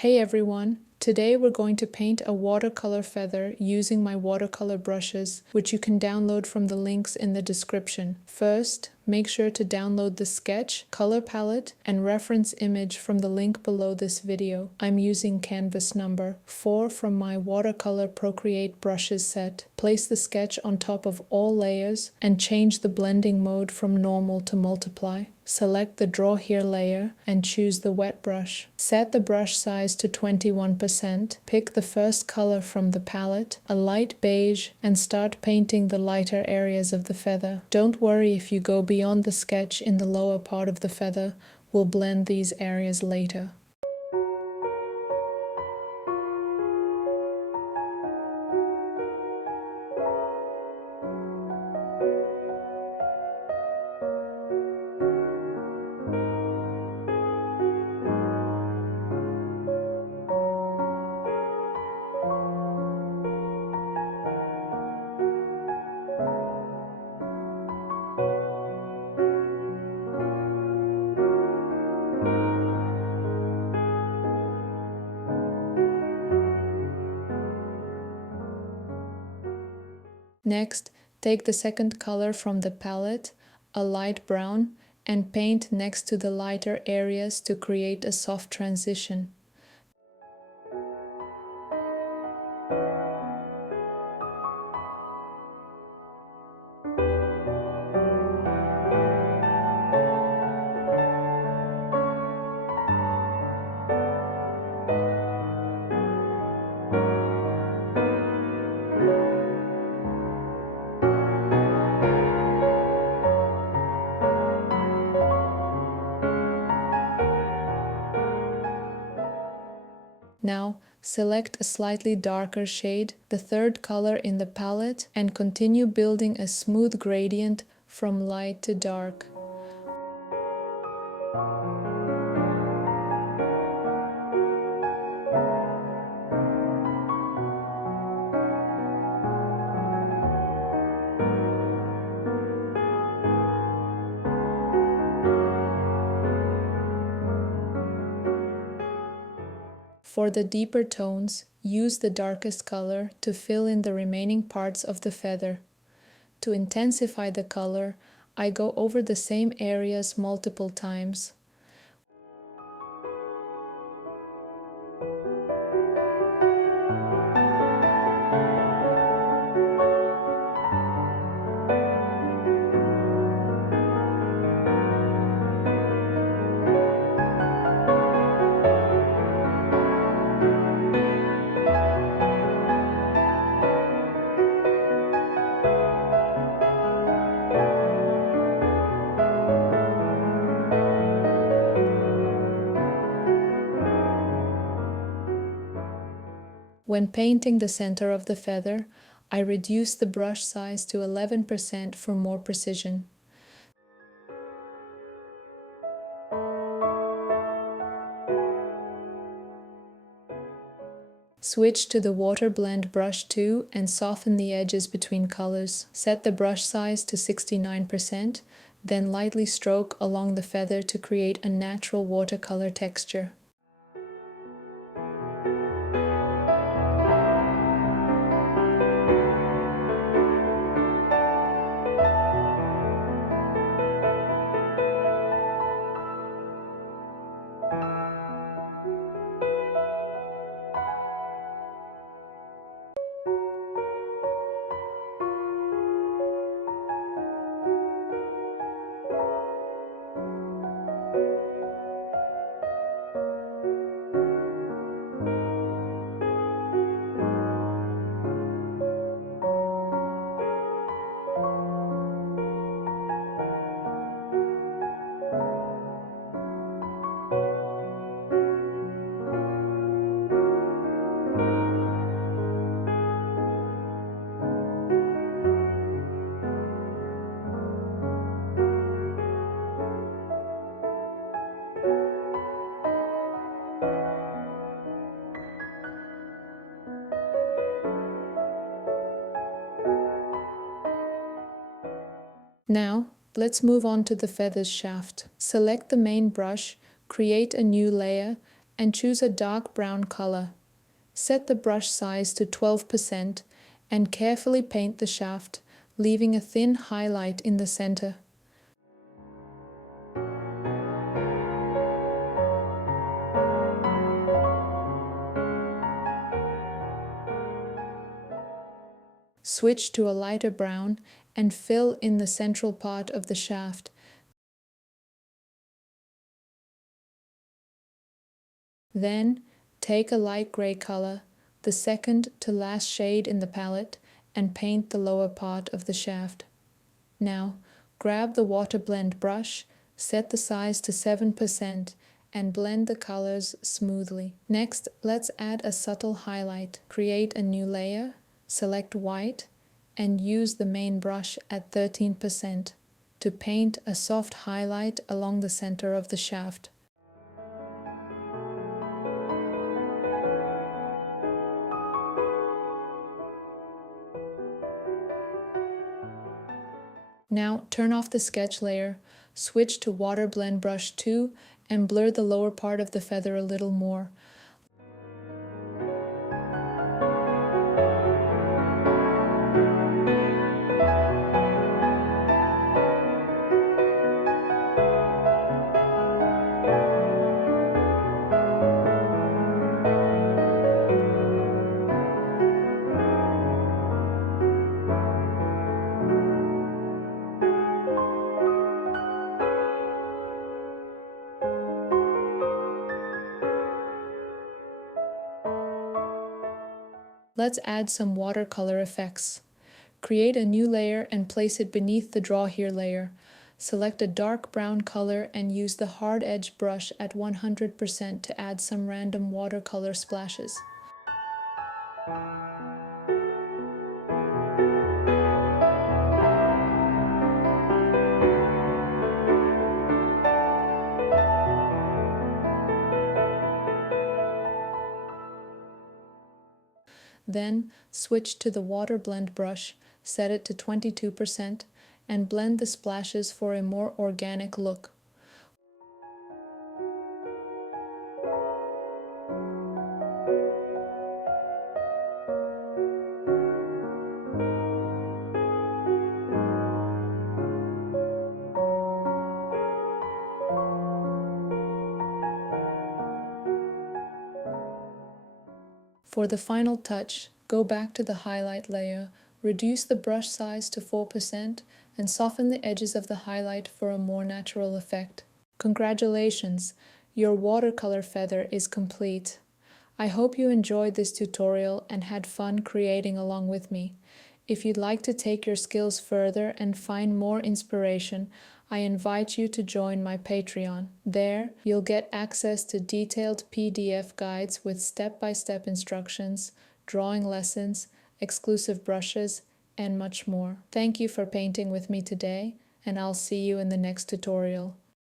Hey everyone! Today we're going to paint a watercolor feather using my watercolor brushes, which you can download from the links in the description. First, make sure to download the sketch, color palette, and reference image from the link below this video. I'm using canvas number 4 from my Watercolor Procreate Brushes set. Place the sketch on top of all layers and change the blending mode from normal to multiply. Select the Draw Here layer and choose the wet brush. Set the brush size to 21%. Pick the first color from the palette, a light beige, and start painting the lighter areas of the feather. Don't worry if you go beyond the sketch in the lower part of the feather. We'll blend these areas later. Next, take the second color from the palette, a light brown, and paint next to the lighter areas to create a soft transition. Now, select a slightly darker shade, the third color in the palette, and continue building a smooth gradient from light to dark. For the deeper tones, use the darkest color to fill in the remaining parts of the feather. To intensify the color, I go over the same areas multiple times. When painting the center of the feather, I reduce the brush size to 11% for more precision. Switch to the Water Blend Brush 2 and soften the edges between colors. Set the brush size to 69%, then lightly stroke along the feather to create a natural watercolor texture. Now, let's move on to the feather's shaft. Select the main brush, create a new layer, and choose a dark brown color. Set the brush size to 12% and carefully paint the shaft, leaving a thin highlight in the center. Switch to a lighter brown and fill in the central part of the shaft. Then, take a light gray color, the second to last shade in the palette, and paint the lower part of the shaft. Now, grab the water blend brush, set the size to 7%, and blend the colors smoothly. Next, let's add a subtle highlight. Create a new layer, select white, and use the main brush at 13% to paint a soft highlight along the center of the shaft. Now turn off the sketch layer, switch to Water Blend Brush 2 and blur the lower part of the feather a little more. Let's add some watercolor effects. Create a new layer and place it beneath the Draw Here layer. Select a dark brown color and use the hard edge brush at 100% to add some random watercolor splashes. Then, switch to the Water Blend brush, set it to 22%, and blend the splashes for a more organic look. For the final touch, go back to the highlight layer, reduce the brush size to 4%, and soften the edges of the highlight for a more natural effect. Congratulations! Your watercolor feather is complete. I hope you enjoyed this tutorial and had fun creating along with me. If you'd like to take your skills further and find more inspiration, I invite you to join my Patreon. There, you'll get access to detailed PDF guides with step-by-step instructions, drawing lessons, exclusive brushes, and much more. Thank you for painting with me today, and I'll see you in the next tutorial.